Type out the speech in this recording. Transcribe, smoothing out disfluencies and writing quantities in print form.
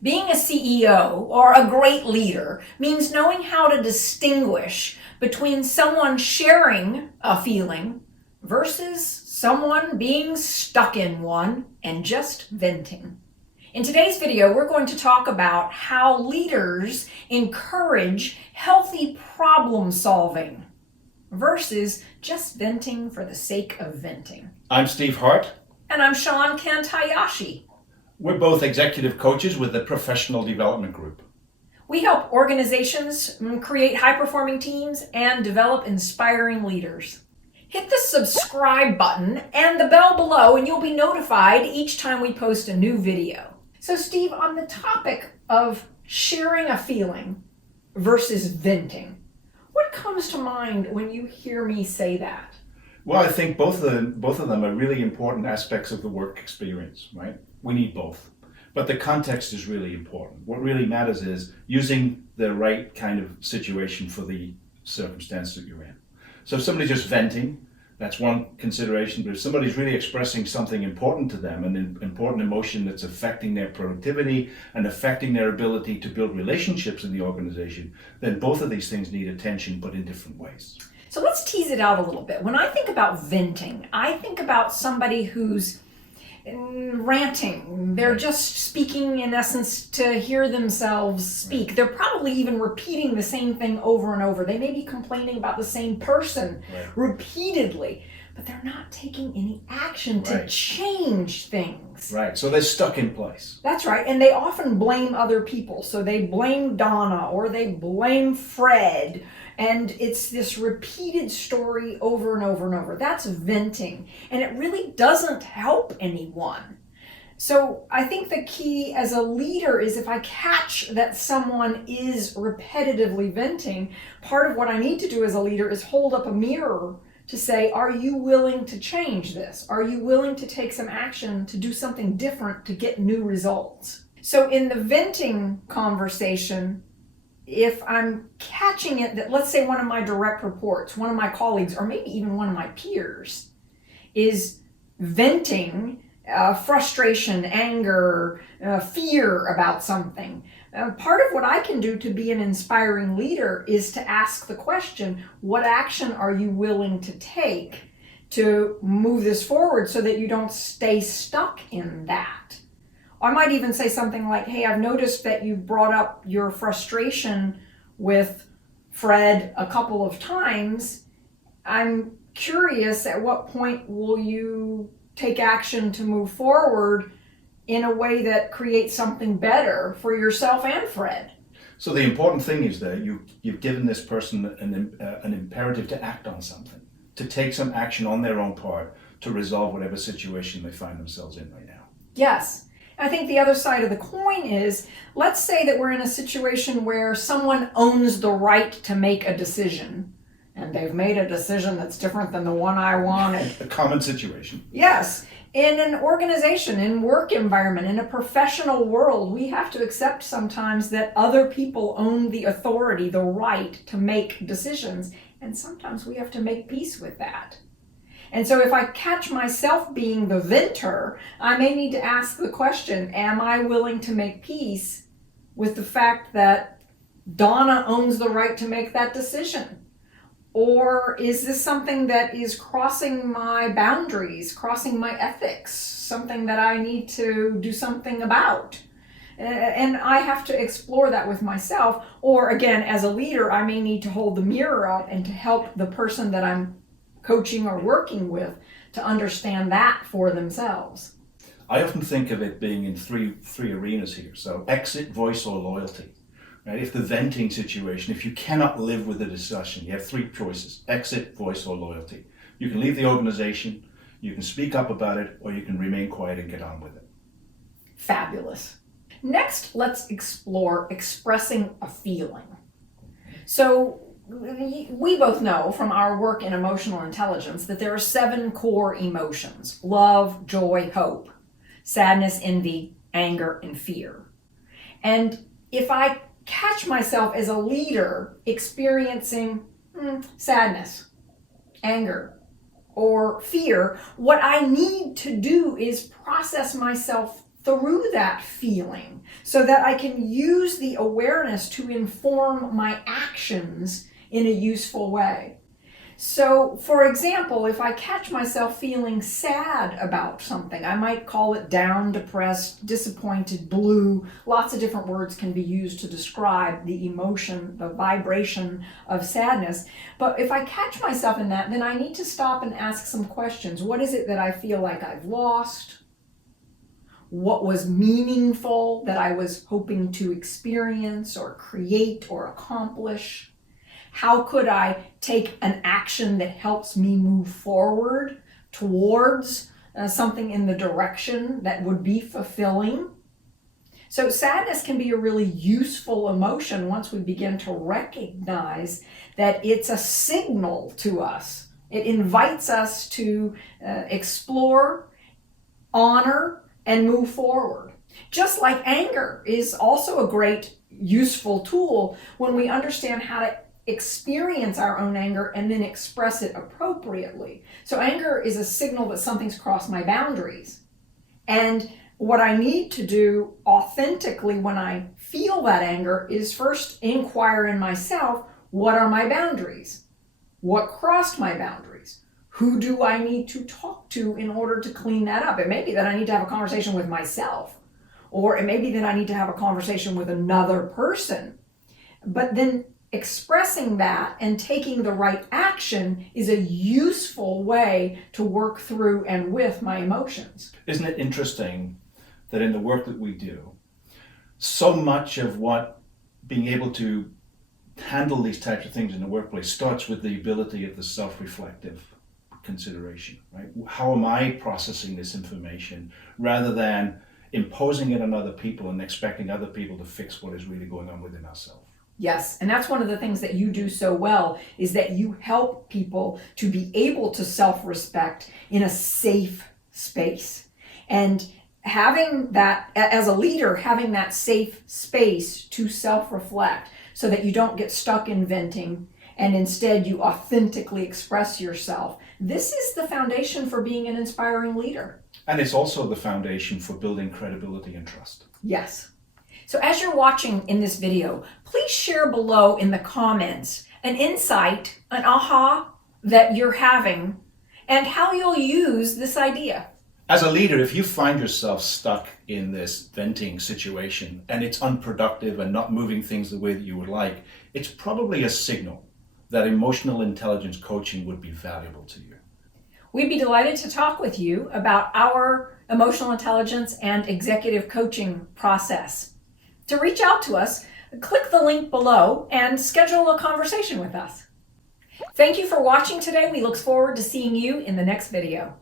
Being a CEO or a great leader means knowing how to distinguish between someone sharing a feeling versus someone being stuck in one and just venting. In today's video, we're going to talk about how leaders encourage healthy problem solving versus just venting for the sake of venting. I'm Steve Hart. And I'm Shawn Kent Hayashi. We're both executive coaches with the Professional Development Group. We help organizations create high-performing teams and develop inspiring leaders. Hit the subscribe button and the bell below and you'll be notified each time we post a new video. So Steve, on the topic of sharing a feeling versus venting, what comes to mind when you hear me say that? Well, I think both of them are really important aspects of the work experience, right? We need both. But the context is really important. What really matters is using the right kind of situation for the circumstance that you're in. So if somebody's just venting, that's one consideration. But if somebody's really expressing something important to them, an important emotion that's affecting their productivity and affecting their ability to build relationships in the organization, then both of these things need attention, but in different ways. So let's tease it out a little bit. When I think about venting, I think about somebody who's ranting. They're just speaking in essence to hear themselves speak. They're probably even repeating the same thing over and over. They may be complaining about the same person repeatedly, but they're not taking any action to change things. Right, so they're stuck in place. That's right, and they often blame other people. So they blame Donna or they blame Fred. And it's this repeated story over and over and over. That's venting. And it really doesn't help anyone. So I think the key as a leader is if I catch that someone is repetitively venting, part of what I need to do as a leader is hold up a mirror to say, are you willing to change this? Are you willing to take some action to do something different to get new results? So in the venting conversation, if I'm catching it that, let's say one of my direct reports, one of my colleagues, or maybe even one of my peers is venting frustration, anger, fear about something, part of what I can do to be an inspiring leader is to ask the question, what action are you willing to take to move this forward so that you don't stay stuck in that? I might even say something like, hey, I've noticed that you brought up your frustration with Fred a couple of times. I'm curious, at what point will you take action to move forward in a way that creates something better for yourself and Fred? So the important thing is that you've given this person an imperative to act on something, to take some action on their own part to resolve whatever situation they find themselves in right now. Yes. I think the other side of the coin is, let's say that we're in a situation where someone owns the right to make a decision, and they've made a decision that's different than the one I wanted. A common situation. Yes. In an organization, in work environment, in a professional world, we have to accept sometimes that other people own the authority, the right to make decisions, and sometimes we have to make peace with that. And so if I catch myself being the venter, I may need to ask the question, am I willing to make peace with the fact that Donna owns the right to make that decision? Or is this something that is crossing my boundaries, crossing my ethics, something that I need to do something about? And I have to explore that with myself. Or again, as a leader, I may need to hold the mirror up and to help the person that I'm coaching or working with to understand that for themselves. I often think of it being in three arenas here. So exit, voice, or loyalty. Right? If the venting situation, if you cannot live with the discussion, you have three choices: exit, voice, or loyalty. You can leave the organization, you can speak up about it, or you can remain quiet and get on with it. Fabulous. Next, let's explore expressing a feeling. So we both know from our work in emotional intelligence that there are 7 core emotions: love, joy, hope, sadness, envy, anger, and fear. And if I catch myself as a leader experiencing sadness, anger, or fear, what I need to do is process myself through that feeling so that I can use the awareness to inform my actions in a useful way. So, for example, if I catch myself feeling sad about something, I might call it down, depressed, disappointed, blue. Lots of different words can be used to describe the emotion, the vibration of sadness. But if I catch myself in that, then I need to stop and ask some questions. What is it that I feel like I've lost? What was meaningful that I was hoping to experience or create or accomplish? How could I take an action that helps me move forward towards something in the direction that would be fulfilling? So sadness can be a really useful emotion once we begin to recognize that it's a signal to us. It invites us to explore, honor, and move forward. Just like anger is also a great useful tool when we understand how to experience our own anger and then express it appropriately. So anger is a signal that something's crossed my boundaries. And what I need to do authentically when I feel that anger is first inquire in myself, what are my boundaries? What crossed my boundaries? Who do I need to talk to in order to clean that up? It may be that I need to have a conversation with myself, or it may be that I need to have a conversation with another person. But then expressing that and taking the right action is a useful way to work through and with my emotions. Isn't it interesting that in the work that we do, so much of what being able to handle these types of things in the workplace starts with the ability of the self-reflective consideration, right? How am I processing this information rather than imposing it on other people and expecting other people to fix what is really going on within ourselves? Yes, and that's one of the things that you do so well, is that you help people to be able to self-respect in a safe space. And having that, as a leader, having that safe space to self-reflect so that you don't get stuck in venting and instead you authentically express yourself. This is the foundation for being an inspiring leader. And it's also the foundation for building credibility and trust. Yes. So as you're watching in this video, please share below in the comments an insight, an aha that you're having, and how you'll use this idea. As a leader, if you find yourself stuck in this venting situation and it's unproductive and not moving things the way that you would like, it's probably a signal that emotional intelligence coaching would be valuable to you. We'd be delighted to talk with you about our emotional intelligence and executive coaching process. To reach out to us, click the link below and schedule a conversation with us. Thank you for watching today. We look forward to seeing you in the next video.